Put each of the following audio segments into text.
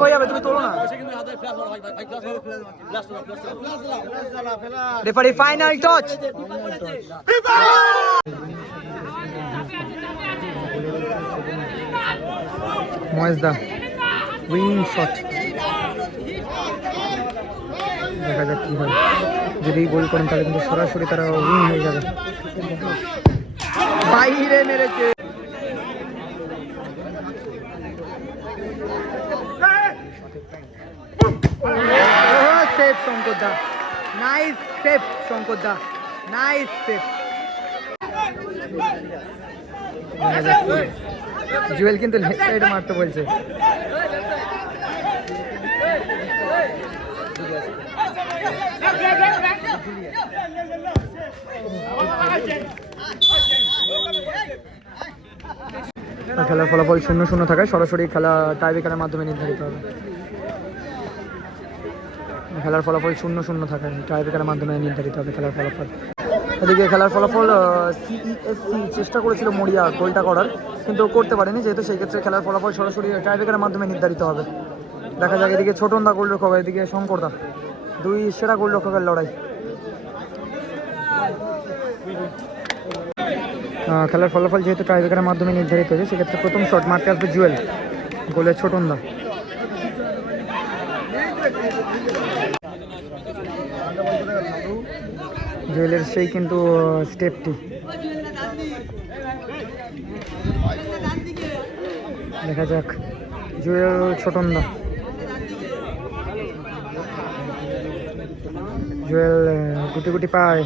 হয়ে যাবে তুমি তোলো না রেফারি ফাইনাল টাচ মহেশদা উইনিং শট দেখা যাক কি হয়। যদি গোল করেন, তাহলে কিন্তু সরাসরি তারা উইন হয়ে যাবে। বাইরে মেরেছে সেফ শঙ্কর দা নাইস সেফ শঙ্কর দা নাইস সেফ জুয়েল কিন্তু লেফট সাইডে মারতে বলছে খেলার ফলাফল শূন্য শূন্য থাকায় সরাসরি খেলা টাইব্রেকারের মাধ্যমে নির্ধারিত হবে। খেলার ফলাফল শূন্য শূন্য থাকায় টাইব্রেকারের মাধ্যমে নির্ধারিত হবে খেলার ফলাফল। এদিকে খেলার ফলাফল সিইএসসি চেষ্টা করেছিল মরিয়া গোলটা করার, কিন্তু করতে পারেনি, যেহেতু সেই ক্ষেত্রে খেলার ফলাফল সরাসরি টাইব্রেকারের মাধ্যমে নির্ধারিত হবে। দেখা যাক এদিকে ছোটনদা গোলরক্ষক এদিকে শঙ্করদা, দুই সেরা গোলরক্ষকের লড়াই। খেলার ফলাফল যেহেতু টাইব্রেকারের মাধ্যমে নির্ধারিত হয়েছে, সেক্ষেত্রে প্রথম শট মারতে আসবে জুয়েল, গোলের ছোটনদা জুয়েলের সেই কিন্তু স্টেপটি দেখা যাক, জুয়েল ছোটনদা জুয়েল গুটি গুটি পায়।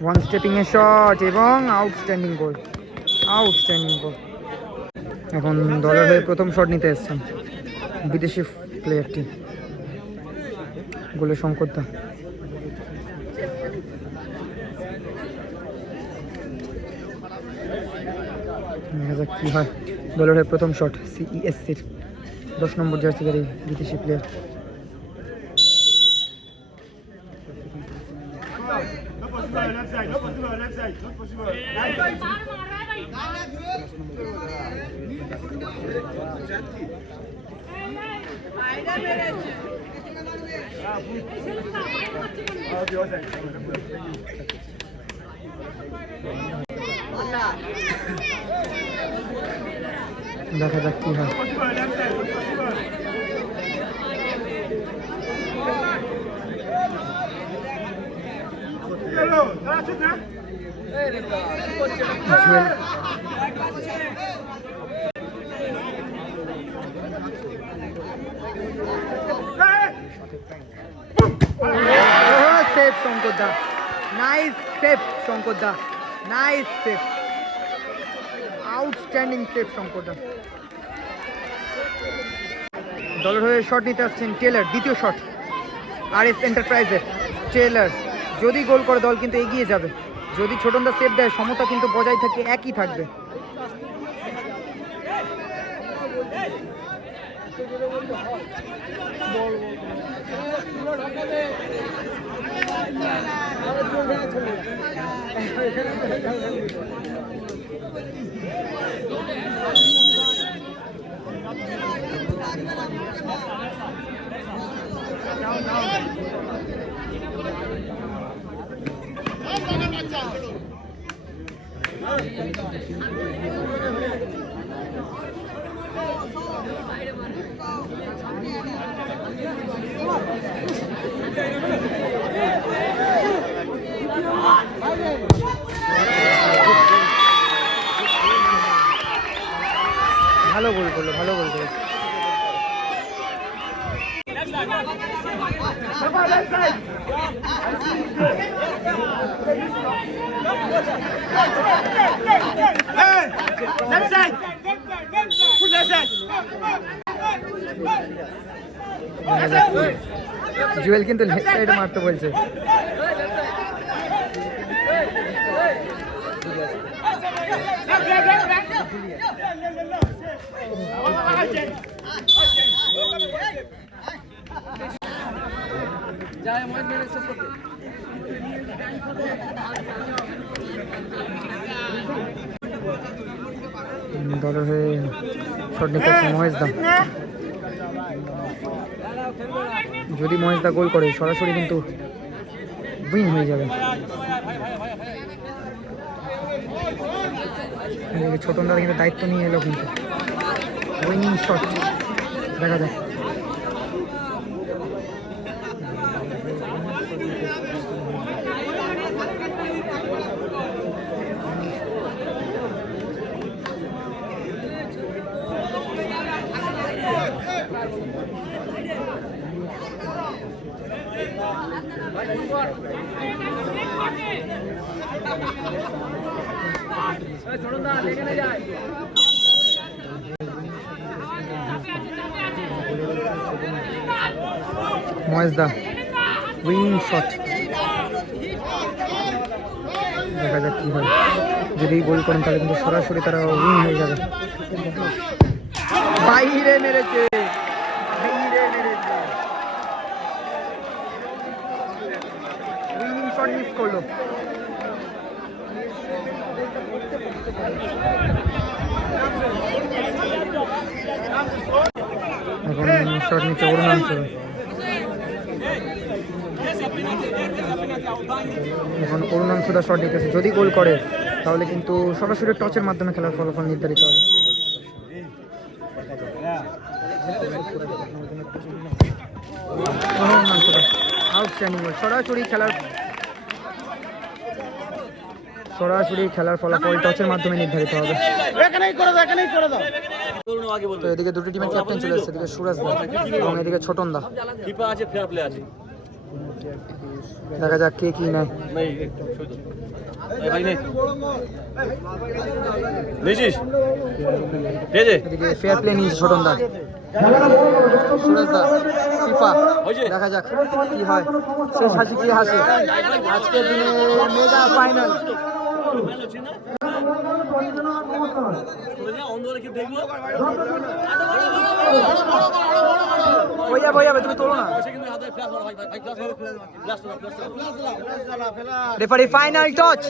ওয়ান স্টেপিং এ শট এবং আউটস্ট্যান্ডিং গোল আউটস্ট্যান্ডিং গোল এখন দলের হয়ে প্রথম শট নিতে এসছেন বিদেশি প্লেয়ারটি গোলে শঙ্করদা দেখা যাক কি হয়। দলের হয়ে প্রথম শট সিইএসসির দশ নম্বর জার্সিদারি বিদেশি প্লেয়ার দেখা যাক কি হয়। দা দলের হয়ে শট নিতে আসছেন টেলার দ্বিতীয় শট আর এস এন্টারপ্রাইজের টেলার যদি গোল করে দল কিন্তু এগিয়ে যাবে। যদি ছোটনদা সেফ দেয়, সমতা কিন্তু বজায় থাকে, একই থাকবে। ভালো গোল করল ভালো গোল করেছে হয়। জুয়েল কিন্তু লেফট সাইডে মারতে বলছে দলের হয়ে শট নিতে যাচ্ছে মহেশ দা? যদি মহেশ দা গোল করে, সরাসরি কিন্তু উইন হয়ে যাবে। ছোটনদার কিন্তু দায়িত্ব নিয়ে এলো কিন্তু। উইনিং শট দেখা যাক। মহেশ দা উইনিং শট দেখা যাক কি হয়। যদি গোল করেন তাহলে কিন্তু সরাসরি তারা উইন হয়ে যাবে। বাইরে মেরেছে বাইরে মেরেছে উইনিং শট মিস করল। এখন শট অরুণাংশ এখন অরুণাংশুদা শট নিতেছে। যদি গোল করে, তাহলে কিন্তু সরাসরি টচের মাধ্যমে খেলার ফলাফল নির্ধারিত হবে। আউটস্ট্যান্ডিং সরাসরি খেলার সরাসরি খেলার ফলাফল টচের মাধ্যমে নির্ধারিত হবে। তো এদিকে দুটি টিমের ক্যাপ্টেন চলে এসেছে এদিকে সুরাজ দা এবং এদিকে ছোটন দা। ফিফা আছে ফেয়ার প্লে আছে। দেখা যাক কে কি নেয়। ফেয়ার প্লে নিয়েছে? ছোটন দা। সুরাজ দা ফিফা দেখা যাক কি হয়। শেষ হাসি কি হাসি? আজকের দিনে মেগা ফাইনাল হয়ে হয়ে যাবে তুমি তোলো না রেফারি ফাইনাল টচ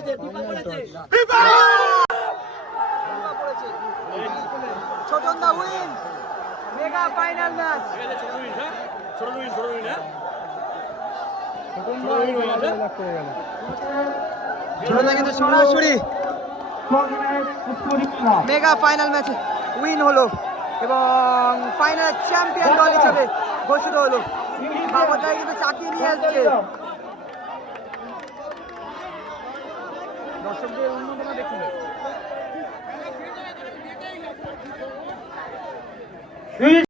ছোটন দা উইন মেগা ফাইনাল ম্যাচ ঠিক আছে ছোট হ্যাঁ হ্যাঁ দা কিন্তু সরাসরি। মেগা ফাইনাল ম্যাচে উইন হলো এবং ফাইনাল চ্যাম্পিয়ন দল হিসেবে ঘোষিত হলো। বাবাটাই কিন্তু চাকরি নিয়ে আসছে। দর্শকদের অন্যতম দেখুন।